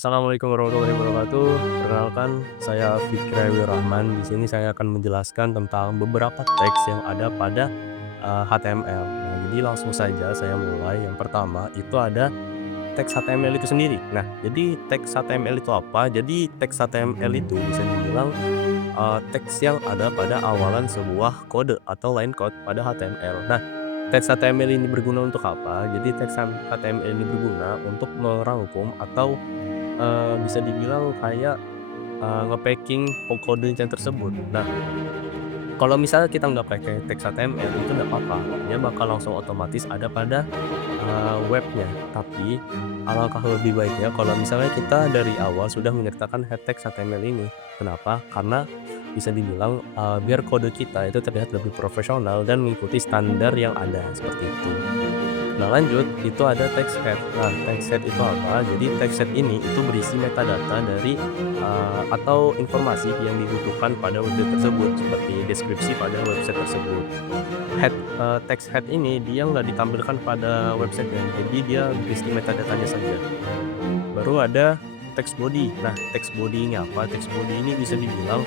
Assalamualaikum warahmatullahi wabarakatuh. Perkenalkan, saya Fikri Wirahman. Di sini saya akan menjelaskan tentang beberapa teks yang ada pada HTML. Nah, jadi langsung saja saya mulai. Yang pertama itu ada teks HTML itu sendiri. Nah, jadi teks HTML itu apa? Jadi teks HTML itu bisa dibilang teks yang ada pada awalan sebuah kode atau line code pada HTML. Nah, teks HTML ini berguna untuk apa? Jadi teks HTML ini berguna untuk merangkum atau bisa dibilang kayak nge-packing kodenya tersebut. Nah, kalau misalnya kita nggak pakai teks HTML itu nggak apa-apa, dia bakal langsung otomatis ada pada webnya. Tapi alangkah lebih baiknya kalau misalnya kita dari awal sudah menyertakan teks HTML ini. Kenapa? Karena bisa dibilang biar kode kita itu terlihat lebih profesional dan mengikuti standar yang ada, seperti itu. Nah, lanjut, itu ada text head. Nah, text head itu apa? Jadi text head ini itu berisi metadata dari atau informasi yang dibutuhkan pada website tersebut, seperti deskripsi pada website tersebut. Text head ini dia nggak ditampilkan pada websitenya, jadi dia berisi metadatanya saja. Baru ada text body. Nah, text body ini apa? Text body ini bisa dibilang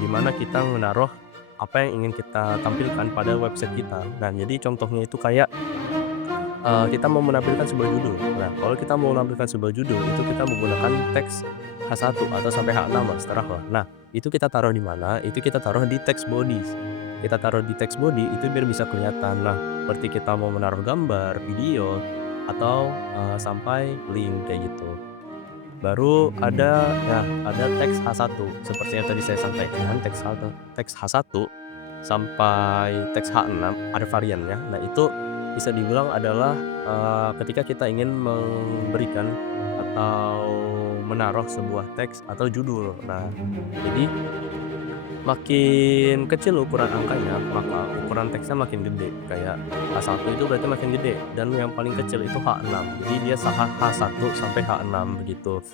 di mana kita menaruh apa yang ingin kita tampilkan pada website kita. Nah, jadi contohnya itu kayak kita mau menampilkan sebuah judul. Nah, kalau kita mau menampilkan sebuah judul, itu kita menggunakan teks H1 atau sampai H6 lah, terserah lah. Nah, itu kita taruh di mana? Itu kita taruh di text body. Kita taruh di text body itu biar bisa kelihatan. Nah, seperti kita mau menaruh gambar, video, atau sampai link kayak gitu. Baru ada ya, ada teks H1 seperti yang tadi saya sampaikan, teks H1 sampai teks H6 ada variannya. Nah, itu bisa dibilang adalah ketika kita ingin memberikan atau menaruh sebuah teks atau judul. Nah, jadi makin kecil ukuran angkanya, maka ukuran teksnya makin gede. Kayak H1 itu berarti makin gede dan yang paling kecil itu H6. Jadi dia H1 sampai H6 begitu.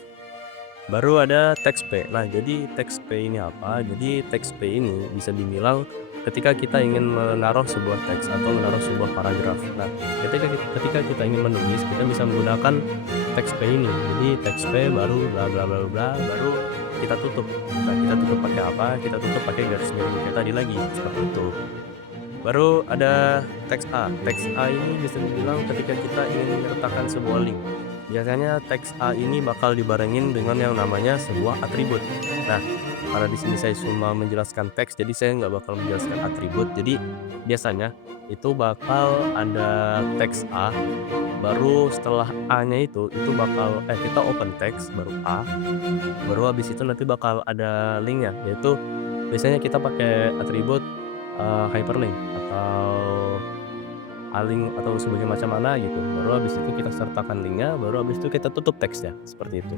Baru ada teks P. Nah, jadi teks P ini apa? Jadi teks P ini bisa dibilang ketika kita ingin menaruh sebuah teks atau menaruh sebuah paragraf. Nah, ketika kita ingin menulis, kita bisa menggunakan teks P ini. Jadi teks P baru bla bla bla bla, baru kita tutup. Nah, kita tutup pakai apa? Kita tutup pakai garis miring kayak tadi lagi, seperti itu. Baru ada teks A. Teks A ini bisa dibilang ketika kita ingin menyertakan sebuah link. Biasanya teks A ini bakal dibarengin dengan yang namanya sebuah atribut. Nah, karena di sini saya cuma menjelaskan teks, jadi saya nggak bakal menjelaskan atribut. Jadi biasanya itu bakal ada teks A, baru setelah A-nya itu bakal kita open teks baru A, baru habis itu nanti bakal ada linknya, yaitu biasanya kita pakai atribut hyperlink atau link atau sebagai macam mana gitu. Baru habis itu kita sertakan linknya, baru habis itu kita tutup teksnya, seperti itu.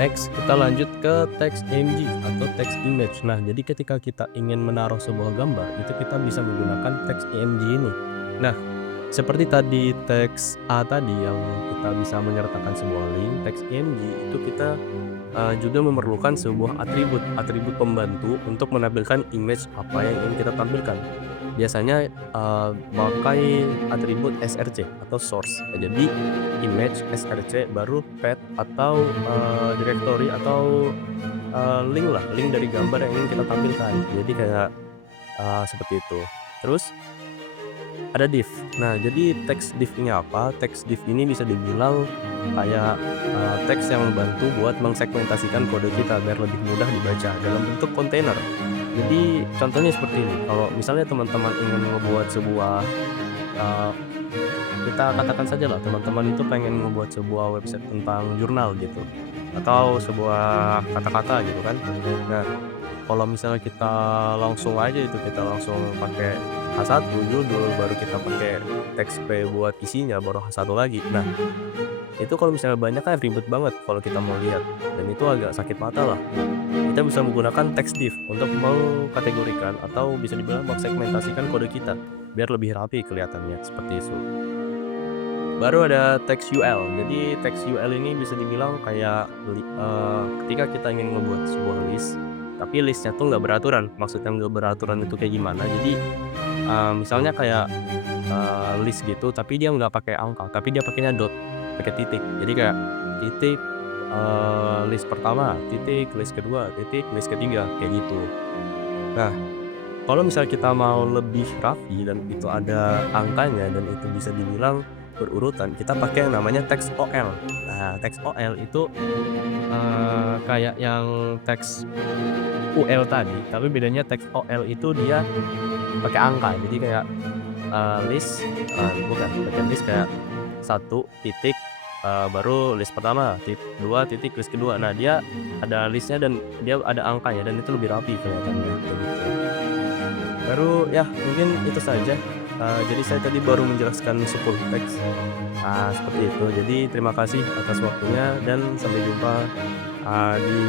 Next, kita lanjut ke teks IMG atau teks image. Nah, jadi ketika kita ingin menaruh sebuah gambar, itu kita bisa menggunakan teks IMG ini. Nah, seperti tadi teks A tadi yang kita bisa menyertakan sebuah link, teks IMG itu kita juga memerlukan sebuah atribut pembantu untuk menampilkan image apa yang ingin kita tampilkan. Biasanya pakai atribut src atau source. Jadi image src baru path atau directory atau link dari gambar yang ingin kita tampilkan. Jadi kayak seperti itu. Terus ada div. Nah, jadi teks div ini apa? Teks div ini bisa dibilang kayak teks yang membantu buat mengsegmentasikan kode kita biar lebih mudah dibaca dalam bentuk kontainer. Jadi contohnya seperti ini. Kalau misalnya teman-teman ingin membuat sebuah uh, kita katakan saja lah teman-teman itu pengen membuat sebuah website tentang jurnal gitu atau sebuah kata-kata gitu kan. Nah, kalau misalnya kita langsung aja itu kita langsung pakai H1 judul, baru kita pakai teks P buat isinya, baru H1 lagi. Nah, itu kalau misalnya banyak kan ribet banget kalau kita mau lihat, dan itu agak sakit mata lah. Kita bisa menggunakan text div untuk mengkategorikan atau bisa dibilang mensegmentasikan kode kita biar lebih rapi kelihatannya, seperti itu. Baru ada teks UL. Jadi teks UL ini bisa dibilang kayak ketika kita ingin membuat sebuah list, tapi listnya tuh nggak beraturan. Maksudnya nggak beraturan itu kayak gimana? Jadi misalnya kayak list gitu, tapi dia nggak pakai angka, tapi dia pakainya dot. pakai titik. Jadi kayak titik, list pertama, titik, list kedua, titik, list ketiga, kayak gitu. Nah, kalau misal kita mau lebih rapi dan itu ada angkanya dan itu bisa dibilang berurutan, kita pakai yang namanya teks OL. Nah, teks OL itu, kayak yang teks UL tadi, tapi bedanya teks OL itu dia pakai angka. Jadi kayak, list, bukan, bagian list kayak satu titik, baru list pertama, 2 titik, list kedua. Nah, dia ada listnya dan dia ada angkanya dan itu lebih rapi kelihatannya, kayak gitu. Baru ya mungkin itu saja, jadi saya tadi baru menjelaskan 10 teks, seperti itu. Jadi terima kasih atas waktunya dan sampai jumpa, di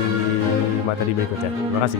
materi berikutnya. Terima kasih.